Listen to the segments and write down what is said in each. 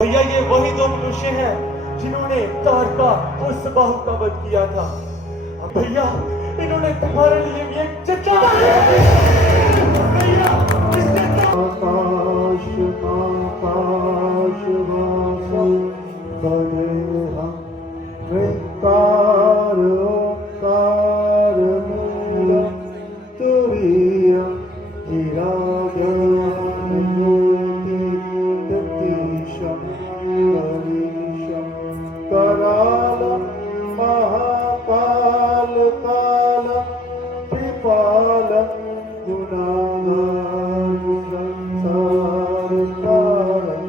भैया ये वही दो मनुष्य हैं जिन्होंने तारका और सबाहु का वध किया था। अब भैया इन्होंने तुम्हारे लिए भी एक चट्टान भैया आकाश आकाश वासम करे हम ऋकार ओंकार मूलम तुरीयम धिराजन मूर्ति ततीशम करीशम करालम महाकाल कालम त्रिपालम गुणागार संसार कारम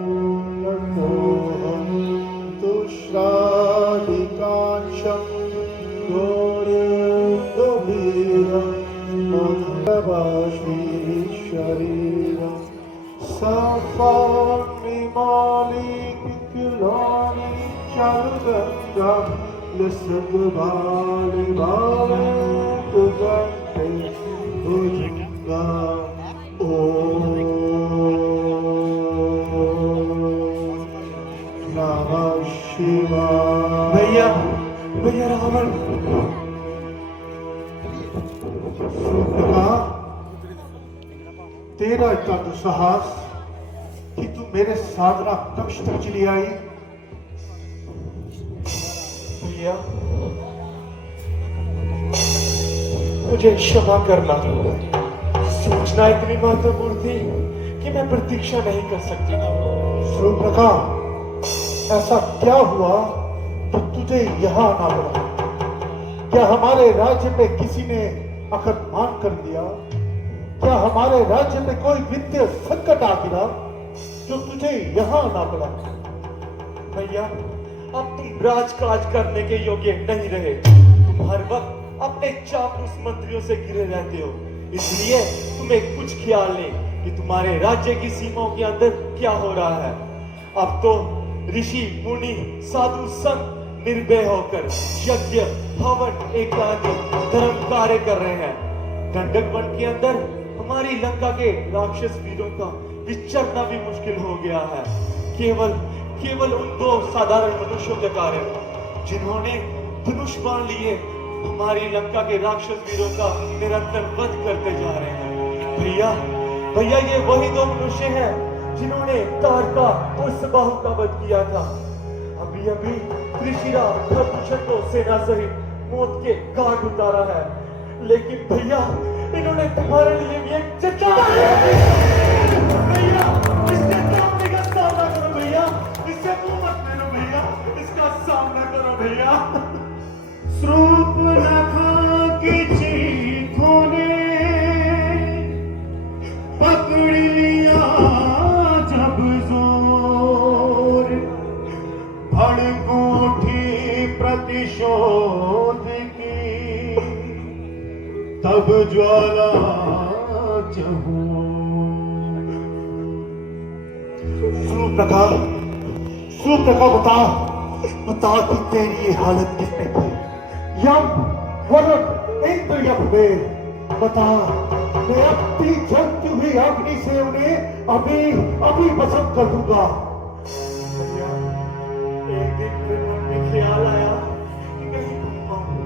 नतोहम तुष्टादिकांक्षम घोरगभीरम मधुरभाषी शरीरम सफामिमालिकिलानि चलगंगा लसद्भालि भावे तुगंते भुजंगा ओम नमः शिवाय। भैया भैया रावण सुनगा तेरा इतना दुस्साहस कि तू मेरे साधना कक्ष तक चली आई। भैया मुझे क्षमा करना, सूचना इतनी महत्वपूर्ण थी कि मैं प्रतीक्षा नहीं कर सकती थी। सुप्रका ऐसा क्या हुआ कि तुझे यहाँ आना पड़ा? क्या हमारे राज्य पे किसी ने अकर्मान कर दिया? क्या हमारे राज्य में कोई वित्तीय संकट आ गिरा जो तुझे यहाँ आना पड़ा? भैया अब तुम राजकाज करने के योग्य नहीं रहे। तुम हर वक्त अपने चापलूस मंत्रियों से घिरे रहते हो, इसलिए तुम्हें कुछ ख्याल नहीं कि तुम्हारे राज्य की सीमाओं के अंदर क्या हो रहा है। अब तो ऋषि मुनि साधु संत निर्भय होकर यज्ञ हवन एकादि धर्म कार्य कर रहे हैं। दंडक वन के अंदर हमारी लंका के राक्षस वीरों का विचरना भी मुश्किल हो गया है, केवल उन दो साधारण मनुष्यों के कारण जिन्होंने धनुष बाण लिए हमारी लंका के राक्षस वीरों का निरंतर वध करते जा रहे हैं। भैया ये वही दो मनुष्य हैं जिन्होंने तारका और सबाहु का वध किया था। अभी ऋषिराज धर्मभूषण को सेना सहित मौत के घाट उतारा है, लेकिन भैया इन्होंने तुम्हारे लिए भी एक चट्टान भैया इसके सामने का सामना करो भैया, इससे मुंह मत फेरो भैया, इसका सामना करो भैया। सूर्पनखा की चीखों ने पकड़ लिया जब जोर, भड़क उठी प्रतिशोध की तब ज्वाला चहूं। सुप्रका बता कि तेरी ये हालत किसने की? यम वरुण इंद्र यज्ञ बता, मैं अपनी जलती हुई अग्नि से उन्हें अभी भस्म कर दूंगा। भैया एक दिन मेरे मन में ख्याल आया कि कहीं घूमूं।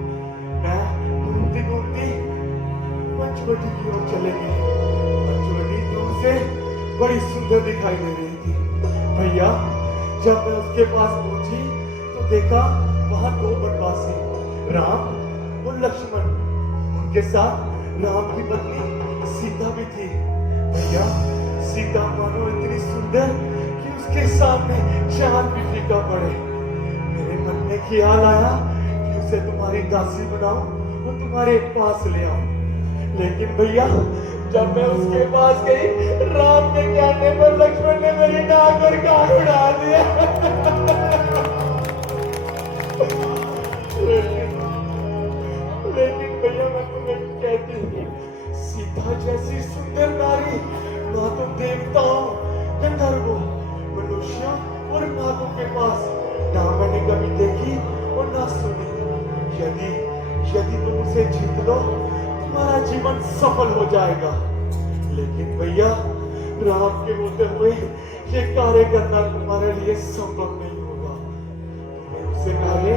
मैं घूमती पंचवटी की ओर चले गए। पंचवटी दूर से बड़ी सुंदर दिखाई दे रही थी। भैया जब मैं उसके पास पहुंची तो देखा वहां दो बनवासी राम और लक्ष्मण, उनके साथ राम की पत्नी सीता भी थी। भैया सीता मानो इतनी सुंदर कि उसके सामने चांद भी फीका पड़े। मेरे मन में ख्याल आया कि उसे तुम्हारी दासी बनाऊं और तुम्हारे पास ले आऊं, लेकिन भैया जब मैं उसके पास गई राम के कहने पर लक्ष्मण ने मेरी नाक और कान उड़ा दिया। लेकिन भैया मैं तुम्हें कहती हूँ, सीता जैसी सुंदर नारी ना तो देवताओं गंधर्वों मनुष्यों और नागों के पास ना मैंने कभी देखी और ना सुनी। यदि तुम उसे जीत लो तुम्हारा जीवन सफल हो जाएगा। लेकिन भैया राम के होते हुए ये कार्य करना तुम्हारे लिए संभव नहीं होगा। तुम्हें उससे पहले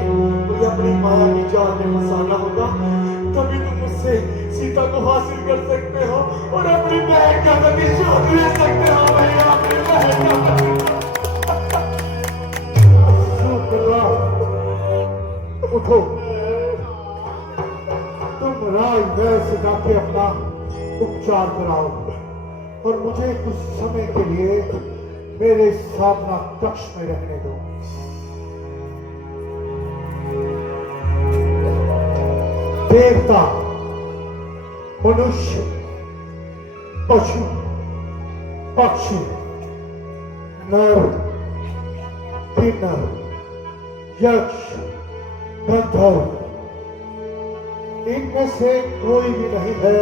कोई अपनी माया की जाल में फंसाना होगा, तभी तुम उससे सीता को हासिल कर सकते हो और अपनी बहन का प्रतिशोध ले सकते हो। भैया अपनी बहन का उठो, तुम राजमहल से जाके अपना उपचार कराओ और मुझे कुछ समय के लिए मेरे साधना कक्ष में रहने दो। देवता, मनुष्य, पशु, पक्षी, नर, किन्नर, यक्ष, गंधर्व, इनमें से कोई भी नहीं है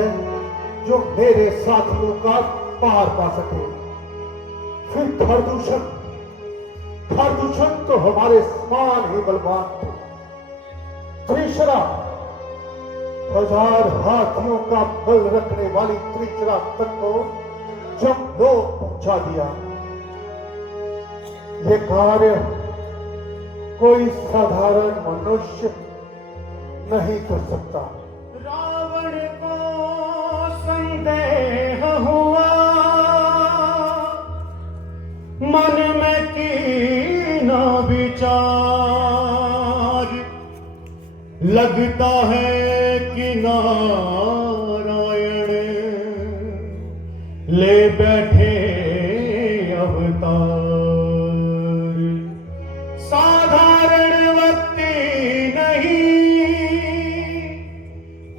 जो मेरे साथियों का पार पा सके। फिर खरदूषण, खरदूषण तो हमारे समान ही बलवान थे। त्रिशरा, 1000 हाथियों का बल रखने वाली त्रिशरा तक को जमलोक पहुंचा दिया। ये कार्य कोई साधारण मनुष्य नहीं कर सकता। रावण को संदेह हुआ, मन में कीना विचार, लगता है कि नारायण ले बैठे अवतार। साधारण व्यक्ति नहीं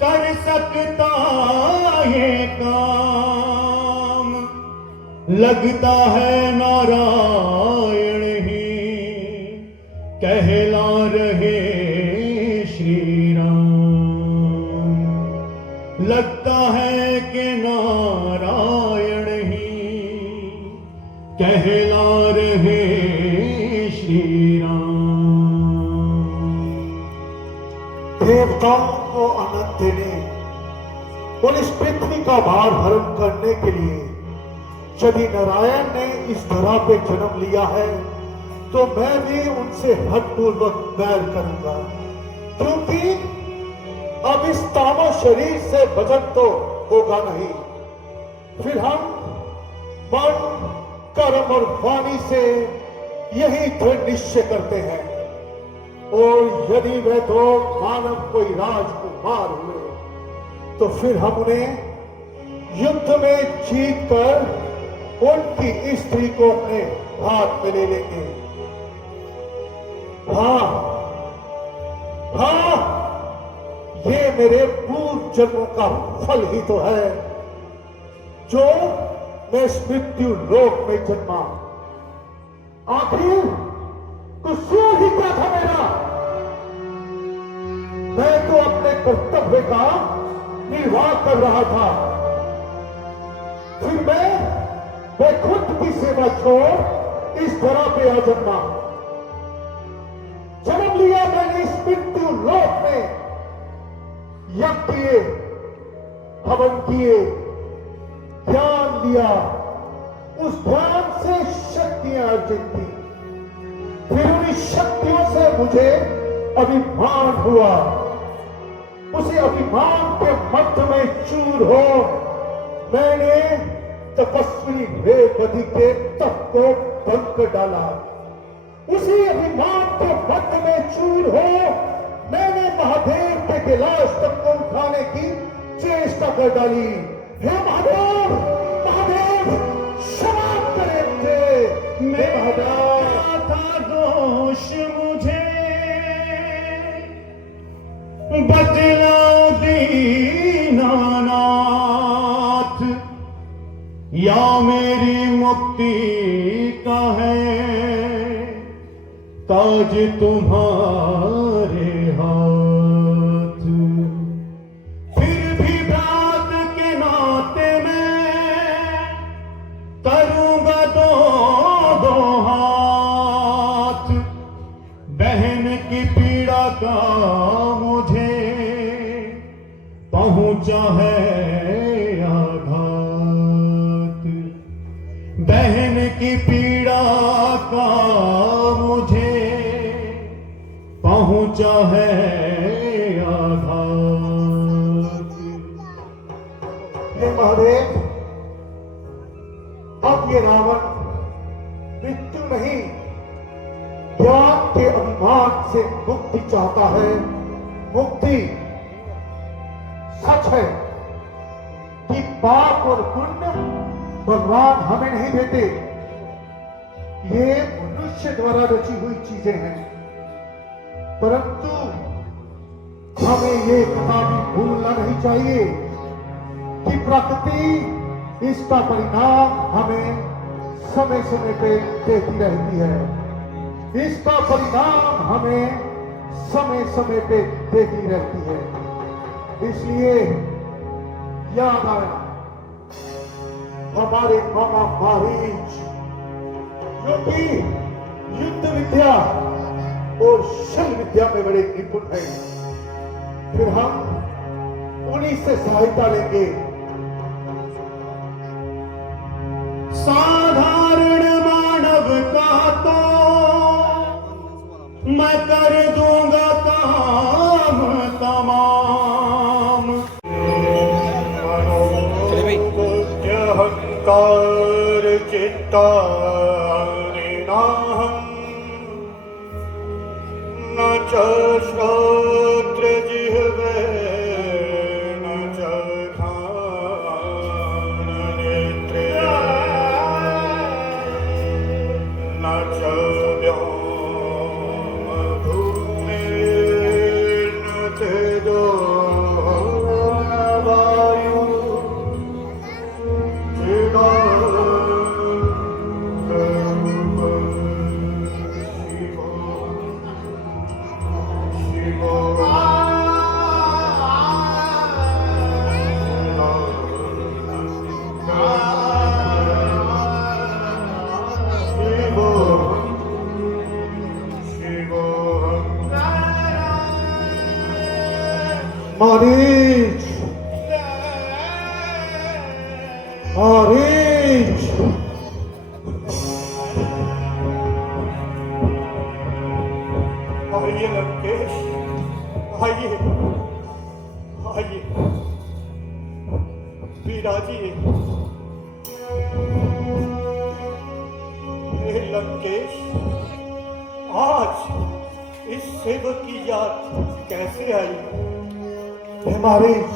कर सकता ये काम, लगता है नारायण ही कहला रहे श्री राम। लगता है कि नारायण ही कहला रहे श्री राम। देवताओं को अनंत देने और इस पृथ्वी का भार हरण करने के लिए यदि नारायण ने इस धरा पे जन्म लिया है, तो मैं भी उनसे हठपूर्वक बैर करूंगा, क्योंकि अब इस तामस शरीर से भजन तो होगा नहीं। फिर हम मन, कर्म और वाणी से यही दृढ़ निश्चय करते हैं, और यदि वे दो मानव कोई राजकुमार हुए तो फिर हम उन्हें युद्ध में जीत कर उनकी स्त्री को अपने हाथ में ले लेंगे। हाँ हाँ, ये मेरे पूर्व जन्मों का फल ही तो है, जो मैं इस मृत्यु लोक में जन्मा। आखिर कसूर ही क्या था मेरा? मैं तो अपने कर्तव्य का निर्वाह कर रहा था, फिर मैं खुद की सेवा छोड़ इस धरा पे आ जन्मा। जन्म लिया मैंने इस मृत्यु लोक में, यज्ञ किए, हवन किए, ध्यान लिया, उस ध्यान से शक्तियां अर्जित की, फिर उन शक्तियों से मुझे अभिमान हुआ। उसी अभिमान के मध्य में चूर हो मैंने तपस्वी वेदवती के तप को भंग कर डाला। उसी अभिमान के मध्य में चूर हो मैंने महादेव के कैलाश तक को उठाने की चेष्टा कर डाली। हे महादेव, महादेव क्षमा करें मुझे। मेरा था दोष मुझे बदला दीनानाथ, या मेरी मुक्ति का है ताज तुम्हारे हाथ। फिर भी भ्रात के नाते मैं करूंगा दो दो हाथ। बहन की पीड़ा का मुझे पहुंचा है आघात। पहुंचा है आघात। हे महादेव, अब ये रावण मृत्यु नहीं, ज्ञान के अभिमान से मुक्ति चाहता है। मुक्ति सच है कि पाप और पुण्य भगवान हमें नहीं देते, ये मनुष्य द्वारा रची हुई चीजें हैं। परंतु हमें ये कभी भूलना नहीं चाहिए कि प्रकृति इसका परिणाम हमें समय समय पे देती रहती है। इसका परिणाम हमें समय समय पे देती रहती है। इसलिए याद आया हमारे मामा मारीच, जो कि युद्ध विद्या और शल्य विद्या में बड़े निपुण हैं। फिर हम उन्हीं से सहायता लेंगे। साधारण मानव का तो मैं कर दूंगा काम तमाम। अहंकार चिंता न च श्रोत्र जिह्वे न च घ्राण नेत्रे न च व्योम भूमिर्न तेजो न वायु मारीच, मारीच, आइए लंकेश, आइए आइए विराजिए। हे लंकेश, आज इस सेवक की याद कैसे आई? हे मारीच,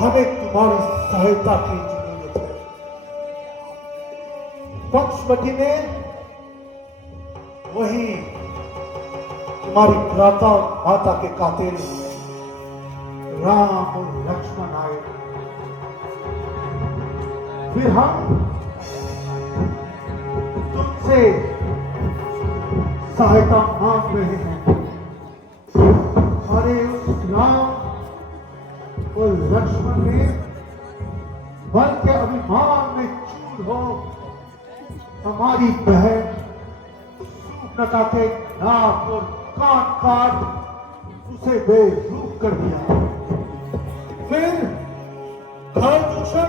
हमें तुम्हारी सहायता की जरूरत है। पंचवटी में वही तुम्हारी भ्राता और माता के कातिल राम और लक्ष्मण आए। फिर हम तुमसे सहायता मांग रहे हैं। हमारे उस राम और लक्ष्मण ने बल के अभिमान में चूर हो हमारी बहन सूर्पनखा के नाक और कान काट उसे बेरूप कर दिया। फिर खरदूषण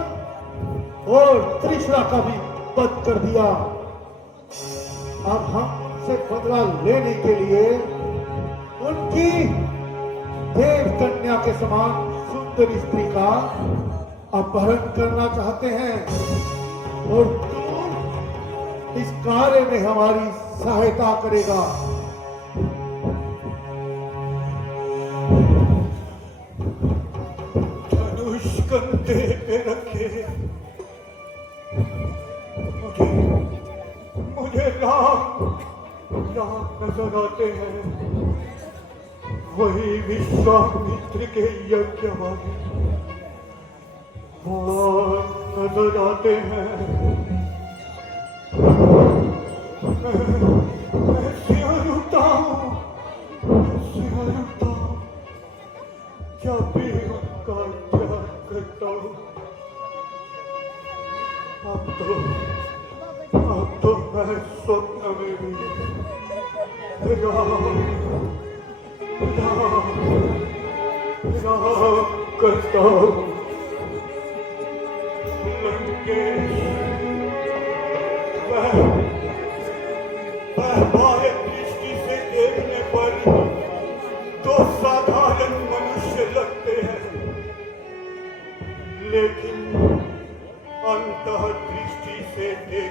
और त्रिशरा का भी वध कर दिया। अब हम उनसे बदला लेने के लिए उनकी देव कन्या के समान सुंदर स्त्री का अपहरण करना चाहते हैं और तू इस कार्य में हमारी सहायता करेगा। धनुष कंधे पे रखे मुझे राम नजर आते हैं। वही विश्वामित्र के यज्ञ वाले नजर आते हैं। मैं सिर उठाऊं, जब भी उनका त्याग करता हूं। अब तो मैं स्वप्न में भी राम करता हूं। लंकेश, मैं बाह्य दृष्टि से देखने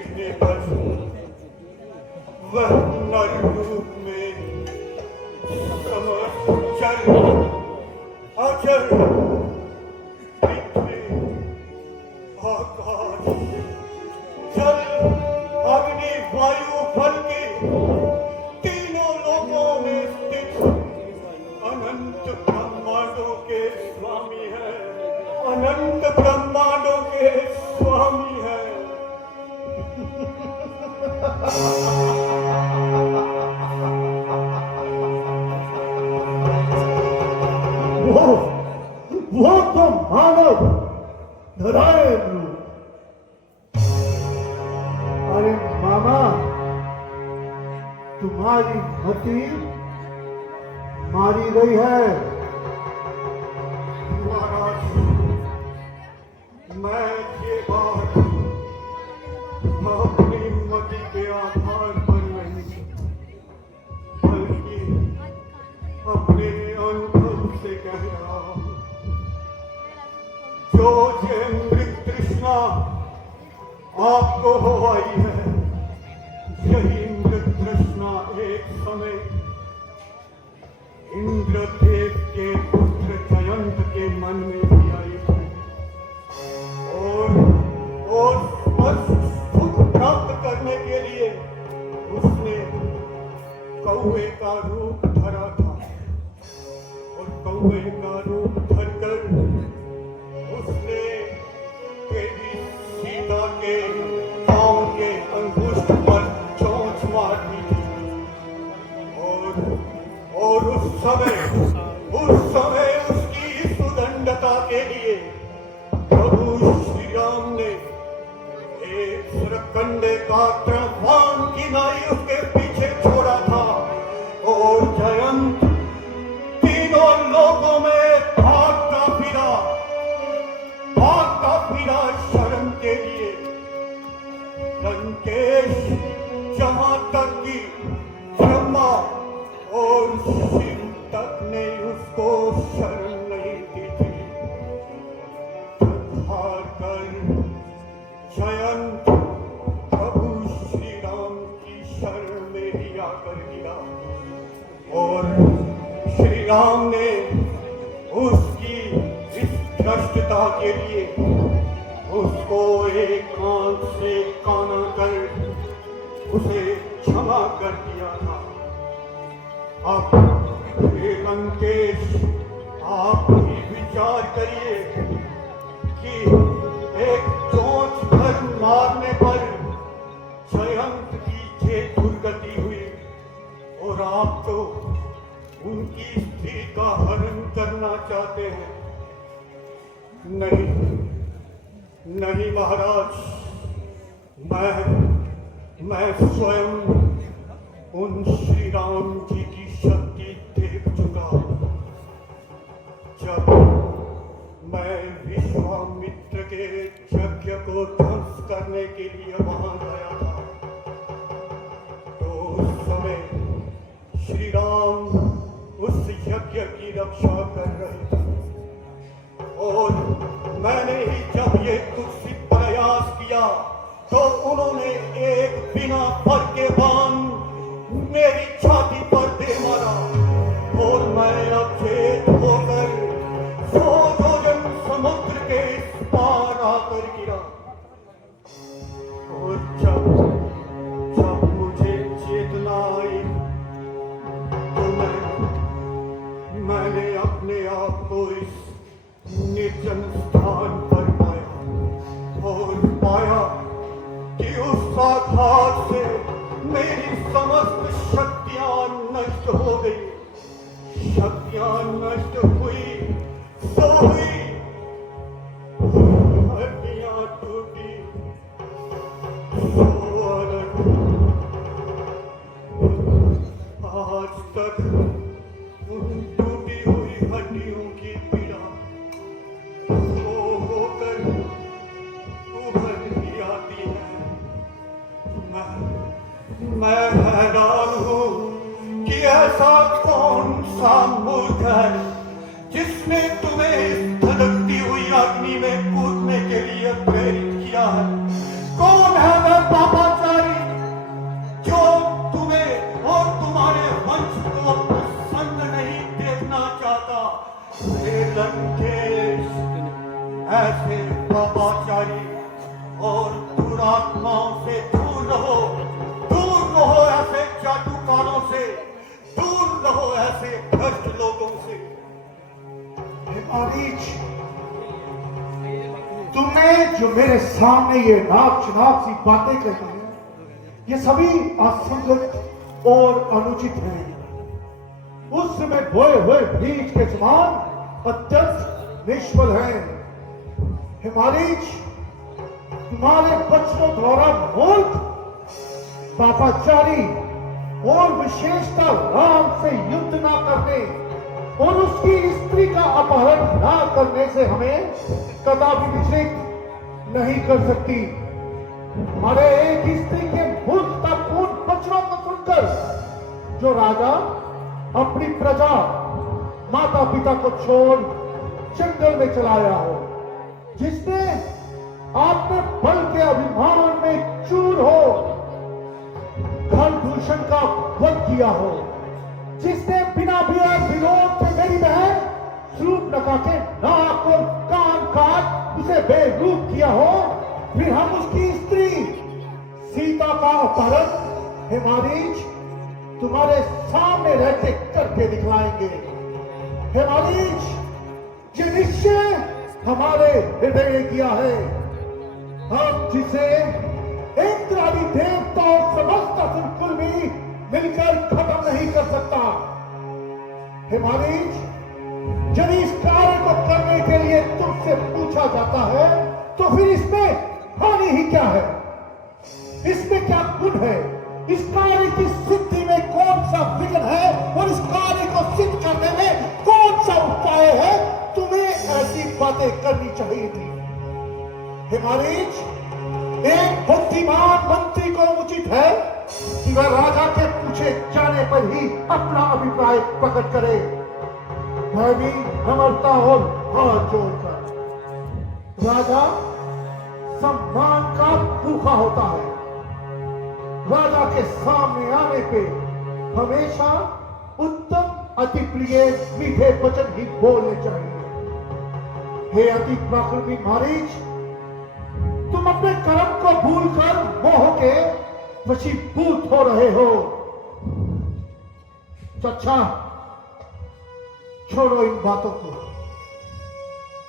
देखने पर वह नर रूप में समस्त चल अचल पृथ्वी आकाश जल अग्नि वायु फल के तीनों लोकों में स्थित अनंत ब्रह्मांडों के स्वामी है, अनंत ब्रह्मांडों के स्वामी है। वो तो मानव नारायण रूप। अरे मामा, तुम्हारी मति मारी गई है। महाराज, मैं ये बात अपनी मति के आधार पर नहीं बल्कि अपने अनुभव से कह रहा हूं। जो ये मृत तृष्णा आपको हो आई है, यही मृत तृष्णा एक समय इंद्रदेव के पुत्र जयंत के मन में भी आई थी और बस सुख प्राप्त करने के लिए उसने कौवे का रूप धरा था और कौवे का रूप धरकर उसने देवी सीता के पांव के अंगुष्ठ पर चोंच मार दी थी और उस समय उसकी सुदंडता के लिए प्रभु श्री राम ने एक सुरकंडे का तृणपान की नाई उसके पीछे छोड़ा था और जयंत तीनों लोगों में भागता फिरा शरण के लिए। लंकेश जहां तक की ब्रह्मा और शिव तक ने उसको शरण नहीं दी थी। हार कर जयंत प्रभु श्री राम की शरण में ही आकर गिरा और श्री राम ने उसकी इस भ्रष्टता के लिए उसको एक आंख से काना कर उसे क्षमा कर दिया था। अब हे लंकेश, आप ही विचार करिए कि एक चोंच भर मारने पर जयंत की ये दुर्गति हुई और आप तो उनकी स्त्री का हरण करना चाहते हैं। नहीं महाराज, मैं स्वयं उन श्री राम जी की शक्ति देख चुका हूं। जब मैं विश्वामित्र के यज्ञ को ध्वंस करने के लिए वहां गया था, तो उस समय श्री राम उस यज्ञ की रक्षा कर रहे थे और मैंने ही जब ये कुत्सित प्रयास किया तो उन्होंने एक बिना फर के बाण मेरी छाती पर दे मारा और मैं अचेत होकर 100 योजन समुद्र के इस पार आकर गिरा। और जब मुझे चेतना आई तो मैंने अपने आप को इस निर्जन स्थान पर पाया कि उस आघात से मेरी समस्त शक्तियां नष्ट हो गई। शक्तियां नष्ट हुई तो हुई, हड्डियां टूटी तो अलग। आज तक उन टूटी हुई हड्डियों की पीड़ा होकर उभर ही आती है। मैं हैरान हूं कि ऐसा कौन सा मूर्ख है जिसने तुम्हें इस धधकती हुई अग्नि में कूदने के लिए प्रेरित किया है। कौन है वह पापा सामने ये नाक चुनाव सी बातें कही हैं, ये सभी असंगत और अनुचित हैं। उस समय बोए हुए बीज के समान अत्यंत निष्फल हैं। हिमालय तुम्हारे बच्चों द्वारा मूर्ख, पापाचारी और विशेषता राम से युद्ध ना करने और उसकी स्त्री का अपहरण ना करने से हमें कदापि विचलित नहीं कर सकती। हमारे एक स्त्री के मूर्खतापूर्ण वचनों को सुनकर जो राजा अपनी प्रजा माता पिता को छोड़ जंगल में चलाया हो, जिसने आपने बल के अभिमान में चूर हो खरदूषण का वध किया हो, जिसने बिना विरोध से मेरी बहन शूर्पणखा के नाक और कान काट उसे बेरूप किया हो, फिर हम उसकी स्त्री सीता का अपहरण हिमालय तुम्हारे सामने रहते करके दिखलाएंगे। हिमालय ये निश्चय हमारे हृदय ने किया है। हम जिसे इंद्र आदि देवता और समस्त असुरकुल भी मिलकर खत्म नहीं कर सकता। हिमालय यदि इस कार्य को करने के लिए तुमसे पूछा जाता है तो फिर इसमें हानि ही क्या है? इसमें क्या गुण है? इस कार्य की सिद्धि में कौन सा विघ्न है और इस कार्य को सिद्ध करने में कौन सा उपाय है? तुम्हें ऐसी बातें करनी चाहिए थी। हिमालय एक बुद्धिमान मंत्री को उचित है कि वह राजा के पूछे जाने पर ही अपना अभिप्राय प्रकट करे। वह भी नम्रता और हाथ जोड़कर। राजा सम्मान का भूखा होता है। राजा के सामने आने पे हमेशा उत्तम अति प्रिय मीठे वचन ही बोलने चाहिए। हे अति पराक्रमी मारीच, तुम अपने कर्म को भूलकर मोह के वशीभूत हो रहे हो। तो अच्छा, छोड़ो इन बातों को।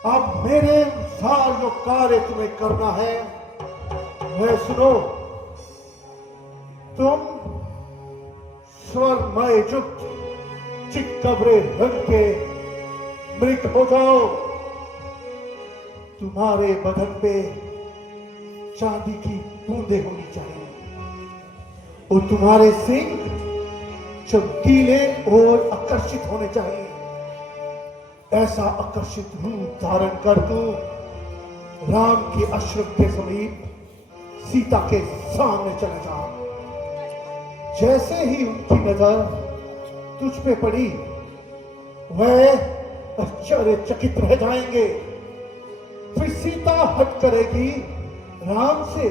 अब मेरे अनुसार जो कार्य तुम्हें करना है वह सुनो। तुम स्वरमय युक्त चितकबरे रंग के मृग हो जाओ। तुम्हारे बदन पे चांदी की बूंदें होनी चाहिए और तुम्हारे सिंग चमकीले और आकर्षित होने चाहिए। ऐसा आकर्षित रूप धारण कर तू राम के आश्रम के समीप सीता के सामने चले जा। जैसे ही उनकी नजर तुझ पे पड़ी वह आश्चर्यचकित रह जाएंगे। फिर सीता हट करेगी राम से,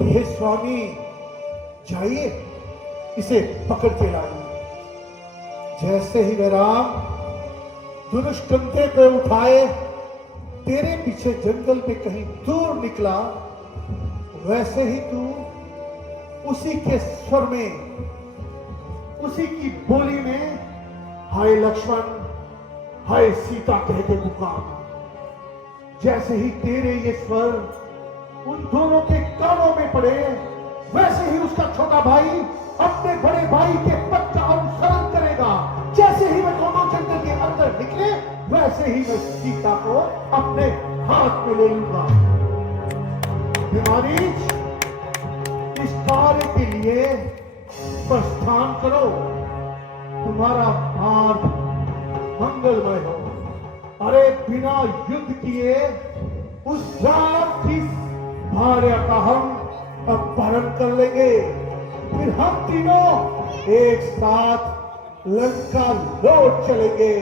हे स्वामी जाइए इसे पकड़ के लाइए। जैसे ही वह राम धनुष कंधे पे उठाए तेरे पीछे जंगल पे कहीं दूर निकला, वैसे ही तू उसी के स्वर में, उसी की बोली में हाय लक्ष्मण, हाय सीता कह के पुकार। जैसे ही तेरे ये स्वर उन दोनों के कानों में पड़े, वैसे ही उसका छोटा भाई अपने बड़े भाई के पद का अनुसरण करेगा। जैसे ही वह दोनों जंगल के अंदर निकले, वैसे ही मैं सीता को अपने हाथ में ले लूंगा। हिमालय इस कार्य के लिए प्रस्थान करो। तुम्हारा मार्ग मंगलमय हो। अरे बिना युद्ध किए उस राम की भार्या का हम अपहरण कर लेंगे। फिर हम तीनों एक साथ लंका लौट चलेंगे।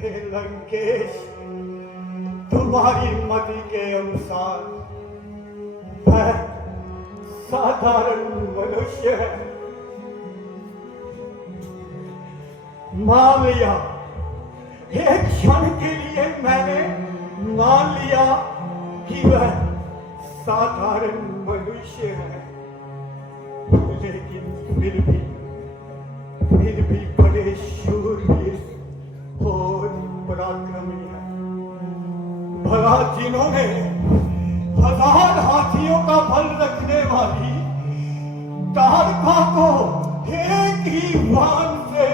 हे लंकेश, तुम्हारी मति के अनुसार मैं साधारण मनुष्य है। मान लिया, एक क्षण के लिए मैंने मान लिया कि वह साधारण मनुष्य है, लेकिन फिर भी बड़े शूरवीर और पराक्रमी है। भला जिन्होंने 1000 हाथियों का बल रखने वाली तारका को एक ही बाण से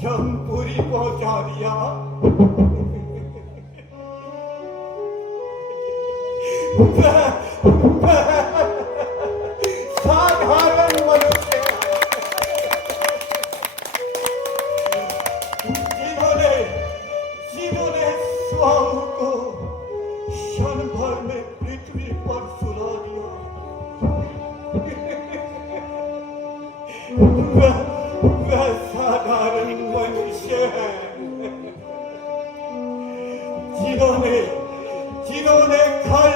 जमपुरी पहुंचा दिया, साधारण मनुष्य जिन्होंने स्वामी को क्षण भर में पृथ्वी पर सुला दिया, वह साधारण मनुष्य है। जिन्होंने खल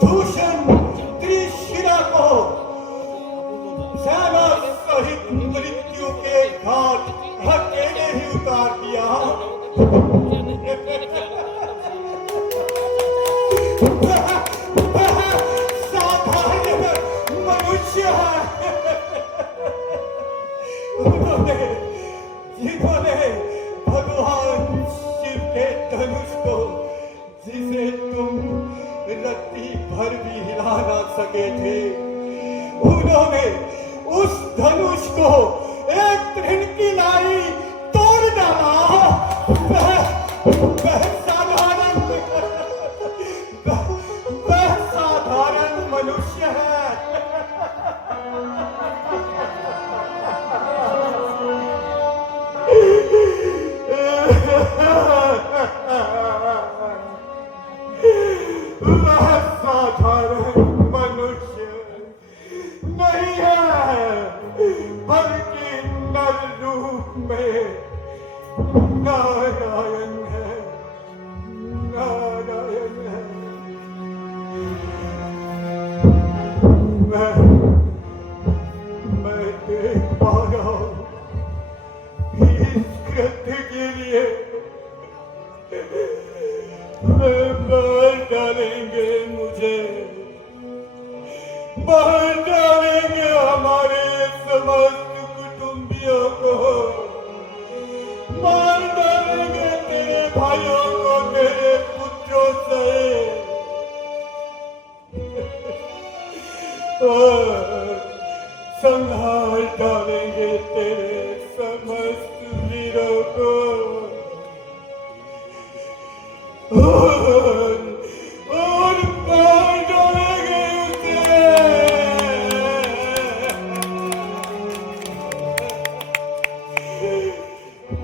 दूषण त्रिशिरा को सेना सहित मृत्यु के घाट अकेले ही उतार दिया, वह साधारण मनुष्य है। जिन्होंने भगवान शिव के धनुष को, जिसे तुम रत्ती भर भी हिला ना सके थे, उन्होंने उस धनुष को एक तृण की लाई तोड़ डाला। वह साधारण मनुष्य है। वह साधारण मनुष्य नहीं है, बल्कि नर रूप में नारायण है, नारायण है। मैं देख पा रहा हूं इस कृत्य के लिए मार डालेंगे मुझे, मार डालेंगे हमारे समस्त कुटुंबियों को, मार डालेंगे तेरे भाइयों को, तेरे पुत्रों से, और संहार डालेंगे तेरे समस्त वीरों को, और मार डालेंगे उसे।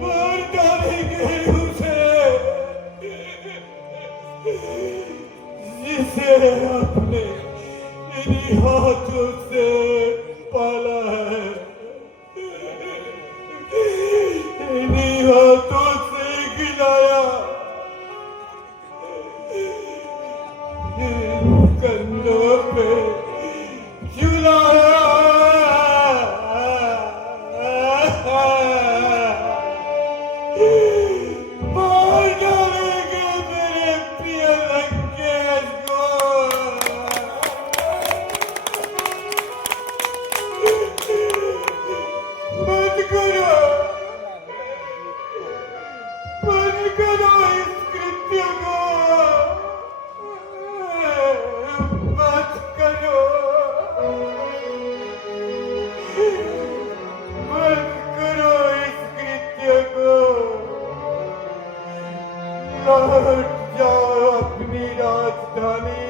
मार डालेंगे उसे जिसे आपने इन्हीं हाथों से पाला है, इन्हीं हाथों से खिलाया, कंधों पे झुलाया। मार डालेंगे मेरे प्रिय लंकेश को। बंद करो, बंद करो इस कृत्य को, बंद करो, बंद करो इस कृत्य को। लौट जाओ अपनी राजधानी,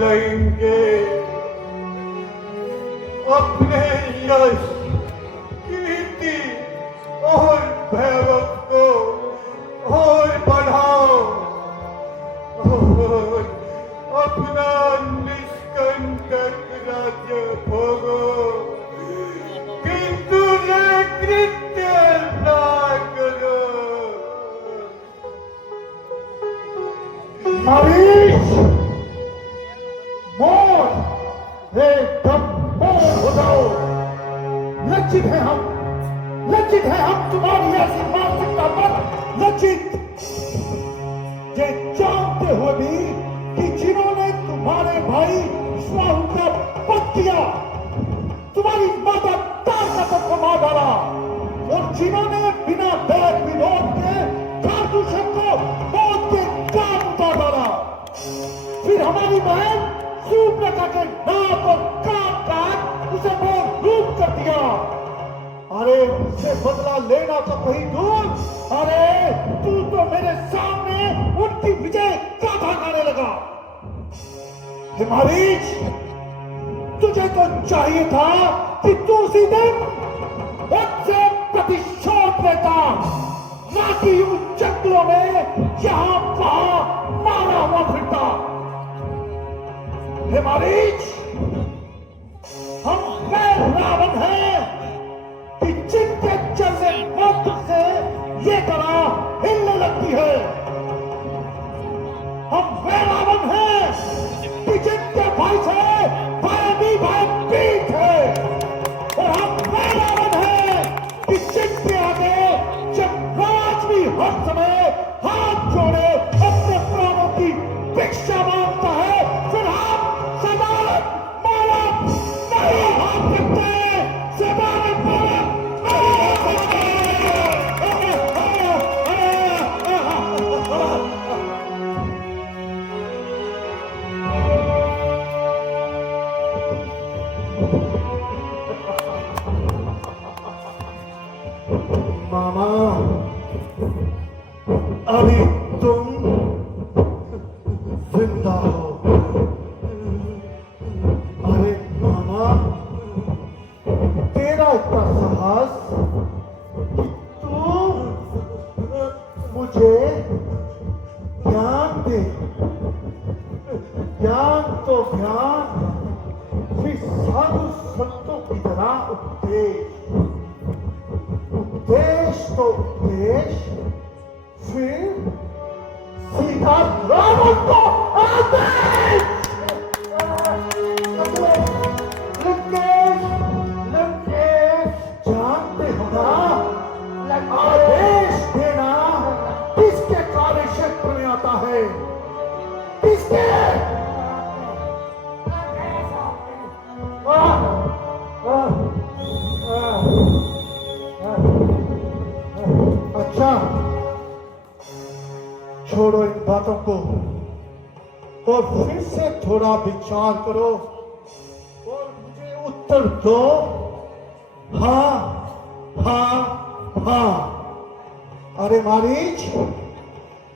लंके अपने यश, कीर्ति और वैभव को और बढ़ाओ, और अपना निष्कंटक राज्य भोगो, किंतु ये कृत्य ना करो। नरेश, मोर एकदम मोर हो जाओ। लज्जित है हम, लज्जित है हम तुम्हारी ऐसी मानसिकता पर, लज्जित। ये जानते हुए भी कि जिन्होंने तुम्हारे भाई स्वाहु का वध किया, तुम्हारी माता तारका को मार डाला, और जिन्होंने बहन सूर्पनखा के नाक और कान काट उसे मोर रूप कर दिया। अरे उससे बदला लेना तो कहीं दूर, अरे तू तो मेरे सामने उनकी विजय गाथा गाने लगा। हिमारीच, तुझे तो चाहिए था कि तू उसी दिन उनसे प्रतिशोध लेता, ना कि उन जंगलों में यहां वहां मारा हुआ फिरता। हिमारीच, हम वह रावण हैं कि जिनके चलने मात्र से ये कला हिलने लगती है। हम वह रावण हैं कि जिनके भय से भय भी भयभीत है, और हम वह रावण हैं कि जिनके आगे जब राज भी हर समय हाथ जोड़े अपने प्राणों की भिक्षा मांगता है, फिर हम सदारत मानव नहीं हाथ रखते, सदारत मानव नहीं हाथ रखते। मामा, अभी तुम जिंदा हो। अरे मामा, तेरा इतना साहस कि तू मुझे ज्ञान दे। ज्ञान तो ज्ञान, फिर साधु संतों की तरह उपदेश। उपदेश तो उपदेश, फिर सीधा रावण को आदेश। लंकेश, लंकेश, जानते हो ना, आदेश देना किसके कार्यक्षेत्र में आता है? किसके? अच्छा, छोड़ो इन बातों को और फिर से थोड़ा विचार करो और मुझे उत्तर दो। हाँ हाँ हाँ। अरे मारीच,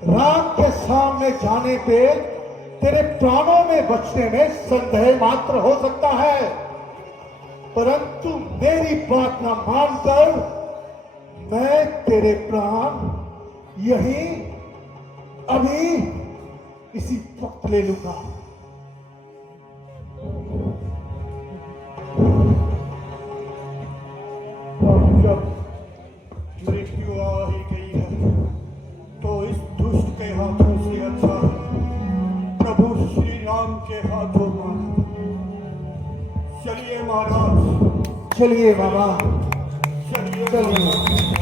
राम के सामने जाने पे तेरे प्राणों में बचने में संदेह मात्र हो सकता है, परंतु मेरी बात ना मानकर मैं तेरे प्राण यही अभी इसी वक्त ले लूंगा। जब मृत्यु आ ही गई है तो इस दुष्ट के हाथों से अच्छा प्रभु श्री राम के हाथों मारा। चलिए महाराज, चलिए बाबा, चलिए चलिए।